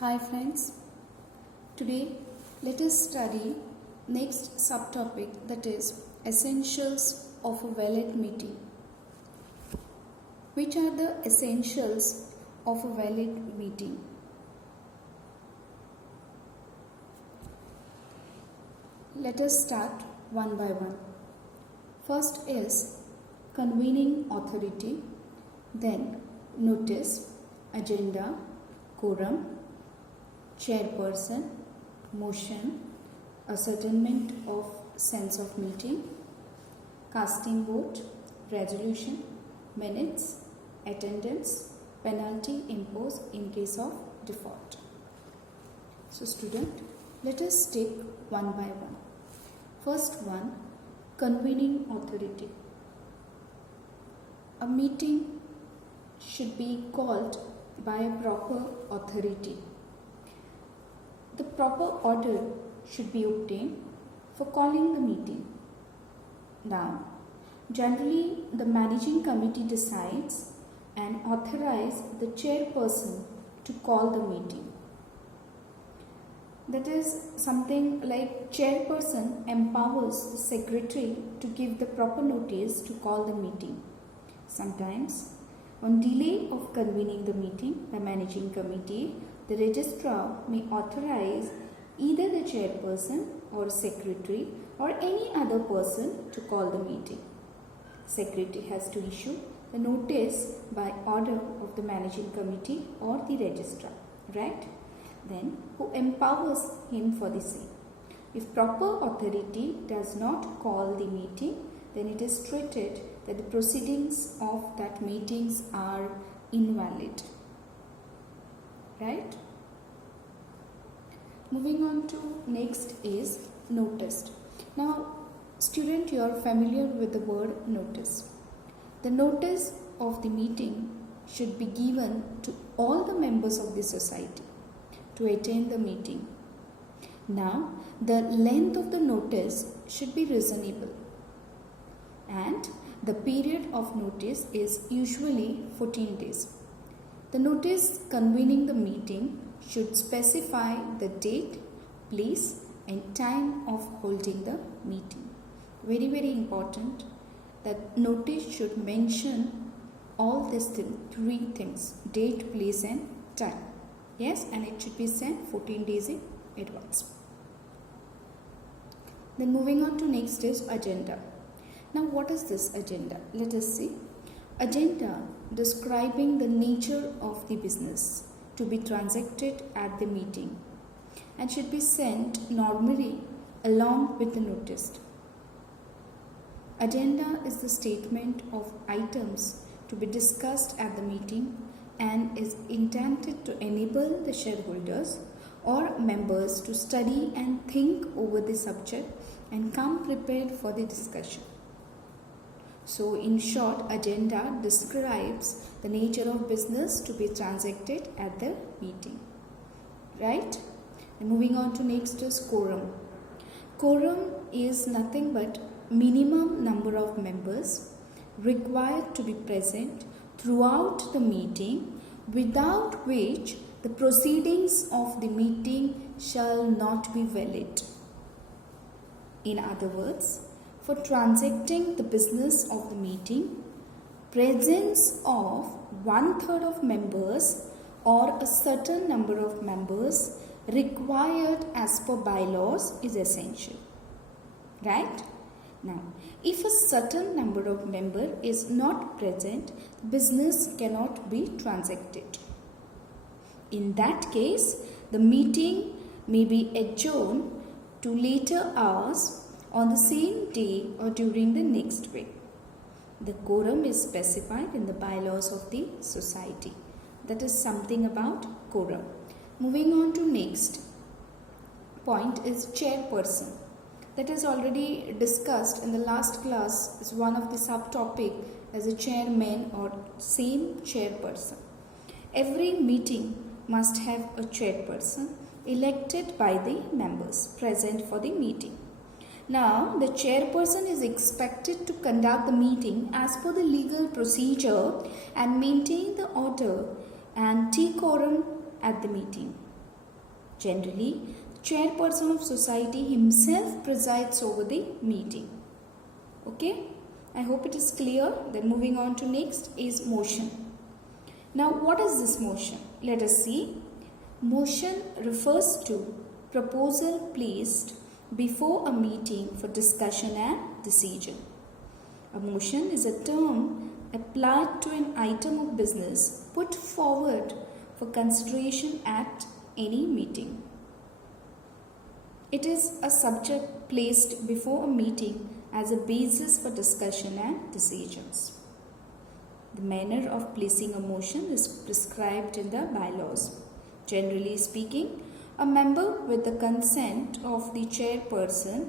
Hi friends, today let us study next subtopic, that is essentials of a valid meeting. Which are the essentials of a valid meeting? Let us start one by one. First is convening authority, then notice, agenda, quorum, chairperson, motion, ascertainment of sense of meeting, casting vote, resolution, minutes, attendance, penalty imposed in case of default. So student, let us take one by one. First one, convening authority. A meeting should be called by a proper authority. The proper order should be obtained for calling the meeting. Now, generally the managing committee decides and authorizes the chairperson to call the meeting. That is something like chairperson empowers the secretary to give the proper notice to call the meeting. Sometimes, on delay of convening the meeting by managing committee, the registrar may authorize either the chairperson or secretary or any other person to call the meeting. Secretary has to issue the notice by order of the managing committee or the registrar, right? Then who empowers him for the same. If proper authority does not call the meeting, then it is treated that the proceedings of that meetings are invalid. Right? Moving on to next is noticed. Now, student, you are familiar with the word notice. The notice of the meeting should be given to all the members of the society to attend the meeting. Now, the length of the notice should be reasonable, and the period of notice is usually 14 days. The notice convening the meeting should specify the date, place and time of holding the meeting. Very, very important that notice should mention all these three things: date, place and time. Yes, and it should be sent 14 days in advance. Then moving on to next is agenda. Now what is this agenda? Let us see. Agenda describing the nature of the business to be transacted at the meeting and should be sent normally along with the notice. Agenda is the statement of items to be discussed at the meeting and is intended to enable the shareholders or members to study and think over the subject and come prepared for the discussion. So in short, agenda describes the nature of business to be transacted at the meeting. Right? And moving on to next is quorum. Quorum is nothing but minimum number of members required to be present throughout the meeting, without which the proceedings of the meeting shall not be valid. In other words, for transacting the business of the meeting, presence of 1/3 of members or a certain number of members required as per bylaws is essential. Right? Now, if a certain number of members is not present, business cannot be transacted. In that case, the meeting may be adjourned to later hours on the same day or during the next week. The quorum is specified in the bylaws of the society. That is something about quorum. Moving on to next point is chairperson. That is already discussed in the last class as one of the subtopic as a chairman or same chairperson. Every meeting must have a chairperson elected by the members present for the meeting. Now, the chairperson is expected to conduct the meeting as per the legal procedure and maintain the order and decorum at the meeting. Generally, the chairperson of society himself presides over the meeting. Okay, I hope it is clear. Then moving on to next is motion. Now what is this motion? Let us see. Motion refers to proposal placed before a meeting for discussion and decision. A motion is a term applied to an item of business put forward for consideration at any meeting. It is a subject placed before a meeting as a basis for discussion and decisions. The manner of placing a motion is prescribed in the bylaws. Generally speaking, a member with the consent of the chairperson,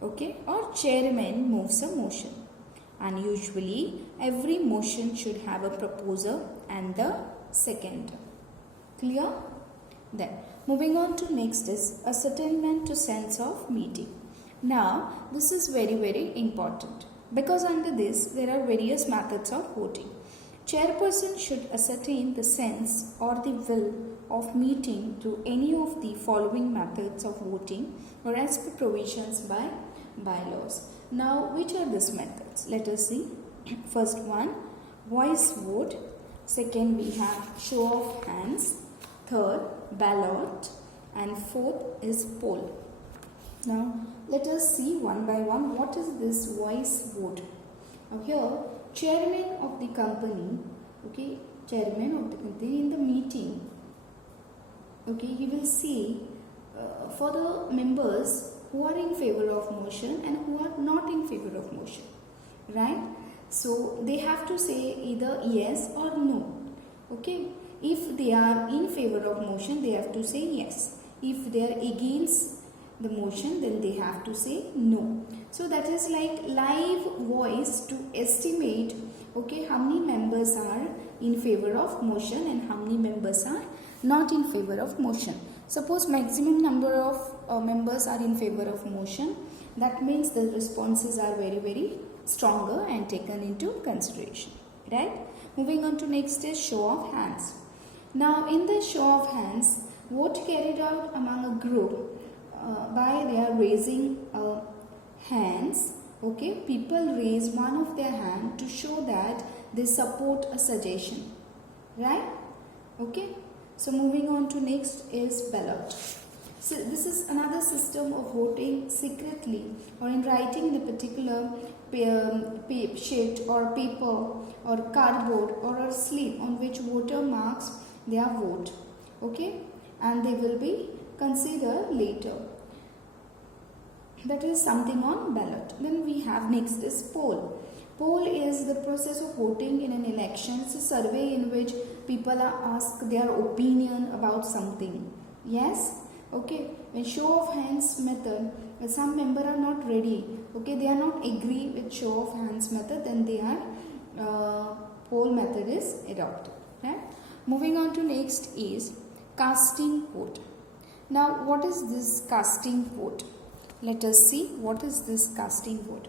or chairman moves a motion. And usually, every motion should have a proposer and the seconder. Clear? Then, moving on to next is ascertainment to sense of meeting. Now, this is very, very important because under this, there are various methods of voting. Chairperson should ascertain the sense or the will of meeting through any of the following methods of voting or as per provisions by bylaws. Now, which are these methods? Let us see. First one, voice vote. Second, we have show of hands. Third, ballot. And fourth is poll. Now, let us see one by one what is this voice vote. Now, here, chairman of the company, in the meeting, he will see for the members who are in favor of motion and who are not in favor of motion, right? So they have to say either yes or no. If they are in favor of motion, they have to say yes. If they are against the motion, then they have to say no. So that is like live voice to estimate how many members are in favor of motion and how many members are not in favor of motion. Suppose maximum number of members are in favor of motion, that means the responses are very, very stronger and taken into consideration, right? Moving on to next is show of hands. Now in the show of hands, vote carried out among a group by they are raising hands. People raise one of their hand to show that they support a suggestion, right? So moving on to next is ballot. So this is another system of voting secretly or in writing in a particular sheet or paper or cardboard or a slip on which voter marks their vote. And they will be considered later. That is something on ballot. Then we have next is poll. Poll is the process of voting in an election. It's a survey in which people are asked their opinion about something. Yes? When show of hands method, some members are not ready. They are not agree with show of hands method, then they are poll method is adopted. Right? Moving on to next is casting vote. Now what is this casting vote? Let us see what is this casting vote.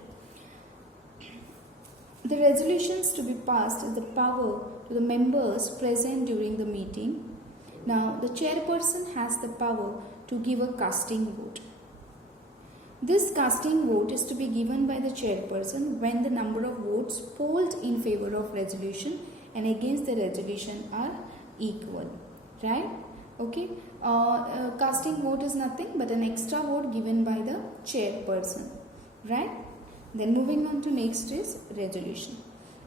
The resolutions to be passed is the power to the members present during the meeting. Now the chairperson has the power to give a casting vote. This casting vote is to be given by the chairperson when the number of votes polled in favor of resolution and against the resolution are equal, right? Casting vote is nothing but an extra vote given by the chairperson, right? Then moving on to next is resolution.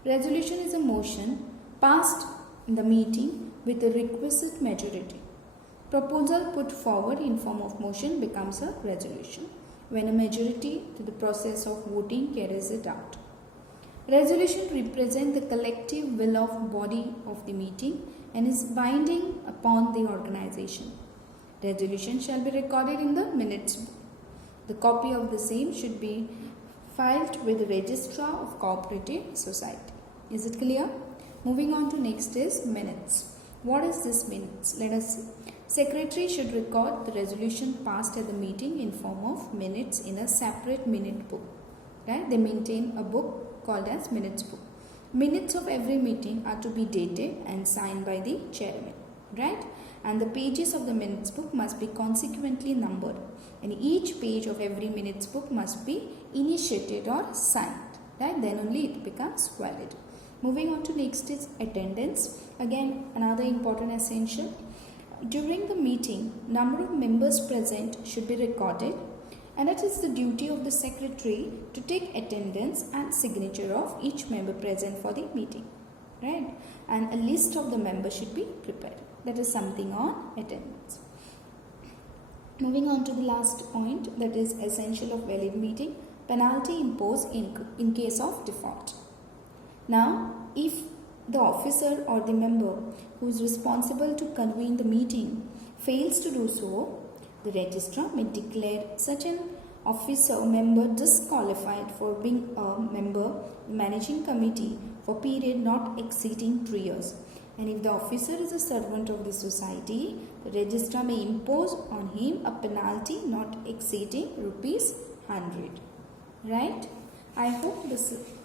Resolution is a motion passed in the meeting with a requisite majority. Proposal put forward in form of motion becomes a resolution when a majority to the process of voting carries it out. Resolution represents the collective will of body of the meeting and is binding upon the organization. Resolution shall be recorded in the minutes book. The copy of the same should be filed with the Registrar of Cooperative Society. Is it clear? Moving on to next is minutes. What is this minutes? Let us see. Secretary should record the resolution passed at the meeting in form of minutes in a separate minute book. Right? They maintain a book called as minutes book. Minutes of every meeting are to be dated and signed by the chairman. Right? and the pages of the minutes book must be consequently numbered, and each page of every minutes book must be initiated or signed, right? Then only it becomes valid. Moving on to next is attendance. Again, another important essential. During the meeting, number of members present should be recorded, and it is the duty of the secretary to take attendance and signature of each member present for the meeting, right? And a list of the members should be prepared. That is something on attendance. Moving on to the last point, that is essential of valid meeting. Penalty imposed in case of default. Now, if the officer or the member who is responsible to convene the meeting fails to do so, the registrar may declare such an officer or member disqualified for being a member of the managing committee for a period not exceeding 3 years. And if the officer is a servant of the society, the registrar may impose on him a penalty not exceeding ₹100. Right? I hope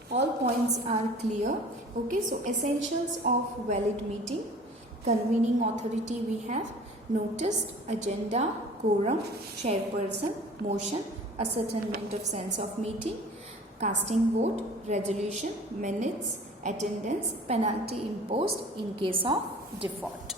all points are clear. Okay, so essentials of valid meeting. Convening authority we have: notice, agenda, quorum, chairperson, motion, ascertainment of sense of meeting, casting vote, resolution, minutes, attendance, penalty imposed in case of default.